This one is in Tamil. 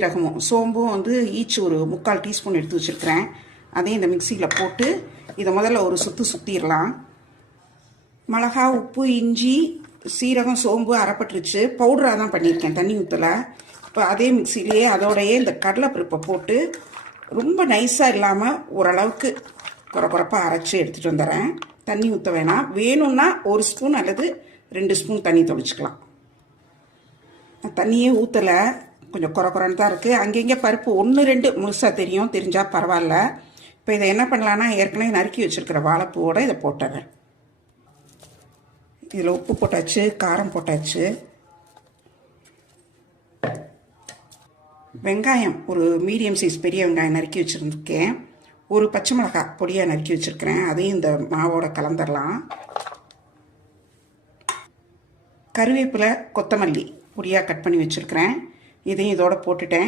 சீரகமும் சோம்பும் வந்து ஈச் ஒரு 3/4 டீஸ்பூன் எடுத்து வச்சுருக்கிறேன். அதையும் இந்த மிக்சியில் போட்டு இதை முதல்ல ஒரு சுற்றிடலாம். மிளகா, உப்பு, இஞ்சி, சீரகம், சோம்பு அரைப்பட்டுருச்சு. பவுடராக தான் பண்ணியிருக்கேன், தண்ணி ஊற்றலை. இப்போ அதே மிக்சிலேயே அதோடையே இந்த கடலைப்பருப்பை போட்டு ரொம்ப நைஸாக இல்லாமல் ஓரளவுக்கு குறப்பாக அரைச்சி எடுத்துகிட்டு வந்துடுறேன். தண்ணி ஊற்ற வேணாம். வேணும்னா 1 ஸ்பூன் அல்லது 2 ஸ்பூன் தண்ணி தொளிச்சிக்கலாம். தண்ணியே ஊற்றலை, கொஞ்சம் குறன்னு தான் இருக்குது. அங்கங்கே பருப்பு 1, 2 முழுசாக தெரியும், தெரிஞ்சால் பரவாயில்ல. இப்போ இதை என்ன பண்ணலான்னா, ஏற்கனவே நறுக்கி வச்சுருக்கிற வாழைப்பூவோடு இதை போட்டுறேன். இதில் உப்பு போட்டாச்சு, காரம் போட்டாச்சு. வெங்காயம் ஒரு மீடியம் சைஸ் பெரிய வெங்காயம் நறுக்கி வச்சுருக்கேன். ஒரு பச்சை மிளகாய் பொடியாக நறுக்கி வச்சுருக்கிறேன். அதையும் இந்த மாவோட கலந்துடலாம். கருவேப்பிலை, கொத்தமல்லி பொடியாக கட் பண்ணி வச்சுருக்கிறேன். இதையும் இதோட போட்டுட்டேன்.